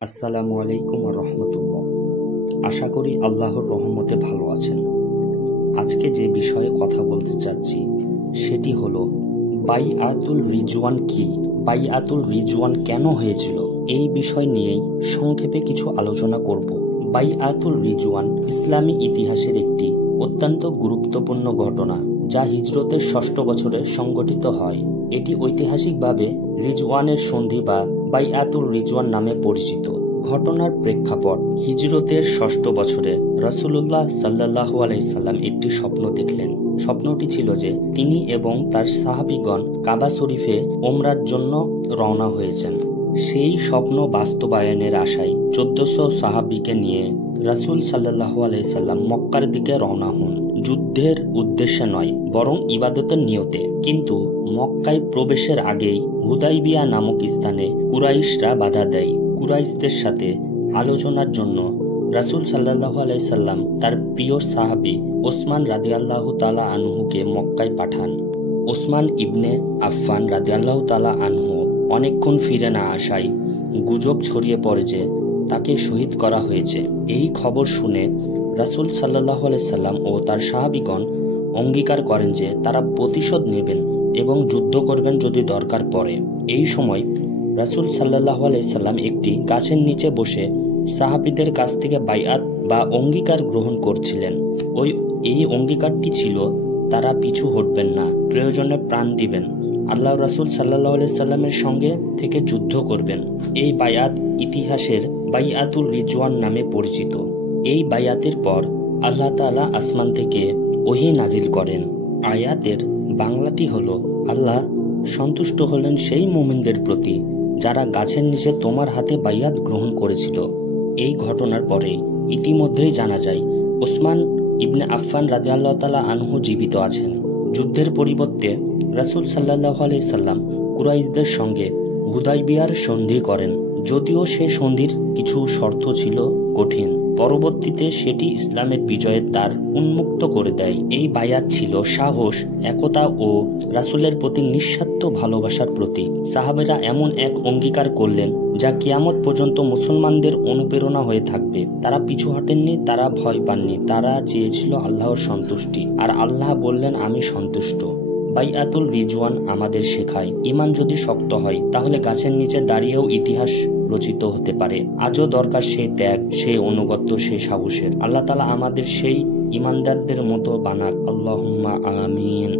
আসসালামু আলাইকুম রহমতুল্লাহ। আশা করি আল্লাহর রহমতে ভালো আছেন। আজকে যে বিষয়ে কথা বলতে চাচ্ছি সেটি হলো বাইআতুল রিজওয়ান কি, বাইআতুল রিজওয়ান কেন হয়েছিল, এই বিষয় নিয়েই সংক্ষেপে কিছু আলোচনা করব। বাইআতুল রিজওয়ান ইসলামী ইতিহাসের একটি অত্যন্ত গুরুত্বপূর্ণ ঘটনা, যা হিজরতের ৬ষ্ঠ বছরে সংঘটিত হয়। এটি ঐতিহাসিকভাবে রিজওয়ানের সন্ধি বা বাইআতুল রিজওয়ান নামে পরিচিত। ঘটনার প্রেক্ষাপট: হিজরতের ৬ষ্ঠ বছরে রাসূলুল্লাহ সাল্লাল্লাহু আলাইহি সাল্লাম একটি স্বপ্ন দেখলেন। স্বপ্নটি ছিল যে তিনি এবং তার সাহাবীগণ কাবা শরীফে ওমরার জন্য রওনা হয়েছেন। সেই স্বপ্ন বাস্তবায়নের আশায় ১৪০০ সাহাবীকে নিয়ে রাসূল সাল্লাল্লাহু আলাইহি সাল্লাম মক্কার দিকে রওনা হন, যুদ্ধের উদ্দেশ্যে নয় বরং ইবাদতের নিয়তে। কিন্তু মক্কায় প্রবেশের আগেই হুদাইবিয়া নামক স্থানে কুরাইশরা বাধা দেয়। কুরাইশদের সাথে আলোচনার জন্য রাসূল সাল্লাল্লাহু আলাইহি সাল্লাম তার প্রিয় সাহাবী ওসমান রাদিয়াল্লাহু তাআলা আনহুকে মক্কায় পাঠান। ওসমান ইবনে আফফান রাদিয়াল্লাহু তাআলা আনহু অনেকক্ষণ ফিরে না আসায় গুজব ছড়িয়ে পড়ে যে তাকে শহীদ করা হয়েছে। এই খবর শুনে রাসূল সাল্লাল্লাহু আলাইহি সাল্লাম ও তার সাহাবীগণ অঙ্গীকার করেন যে তারা প্রতিশোধ নেবেন এবং যুদ্ধ করবেন যদি দরকার পড়ে। এই সময় রাসূল সাল্লাল্লাহু আলাইহি সাল্লাম একটি গাছের নিচে বসে সাহাবীদের কাছ থেকে বাইআত বা অঙ্গীকার গ্রহণ করছিলেন। এই অঙ্গীকারটি ছিল তারা পিছু হটবেন না, প্রয়োজনে প্রাণ দিবেন, আল্লাহ রাসূল সাল্লাল্লাহু আলাইহি সাল্লামের সঙ্গে থেকে যুদ্ধ করবেন। এই বাইআত ইতিহাসের বাইআতুল রিজওয়ান নামে পরিচিত। এই বাইআতের পর আল্লাহ তাআলা আসমান থেকে ওহী নাজিল করেন। আয়াতের বাংলাটি হলো, আল্লাহ সন্তুষ্ট হলেন সেই মুমিনদের প্রতি যারা গাছের নিচে তোমার হাতে বাইআত গ্রহণ করেছিল। এই ঘটনার পরে ইতিমধ্যেই জানা যায় ওসমান ইবনে আফফান রাদিয়াল্লাহু তাআলা আনহু জীবিত আছেন। যুদ্ধের পরিবর্তে রাসূল সাল্লাল্লাহু আলাইহি সাল্লাম কুরাইশদের সঙ্গে হুদাইবিয়ার সন্ধি করেন, যদিও সে সন্ধির কিছু শর্ত ছিল কঠিন। পরবর্তীতে সেটি ইসলামের বিজয়ের দ্বার উন্মুক্ত করে দেয়। এই বায়াত ছিল সাহস, একতা ও রাসূলের প্রতি নিঃস্বার্থ ভালোবাসার প্রতীক। সাহাবেরা এমন এক অঙ্গীকার করলেন যা কিয়ামত পর্যন্ত মুসলমানদের অনুপ্রেরণা হয়ে থাকবে। তারা পিছু হটেননি, তারা ভয় পাননি, তারা চেয়েছিল আল্লাহর সন্তুষ্টি, আর আল্লাহ বললেন আমি সন্তুষ্ট। বাইআতুল রিজওয়ান আমাদের শেখায় ঈমান যদি শক্ত হয় তাহলে গাছের নিচে দাঁড়িয়েও ইতিহাস রচিত হতে পারে। আজও দরকার সেই ত্যাগ, সেই অনুগত্য, সেই সাহসের। আল্লাহ তাআলা আমাদের সেই ঈমানদারদের মতো বানাক। আল্লাহুম্মা আমিন।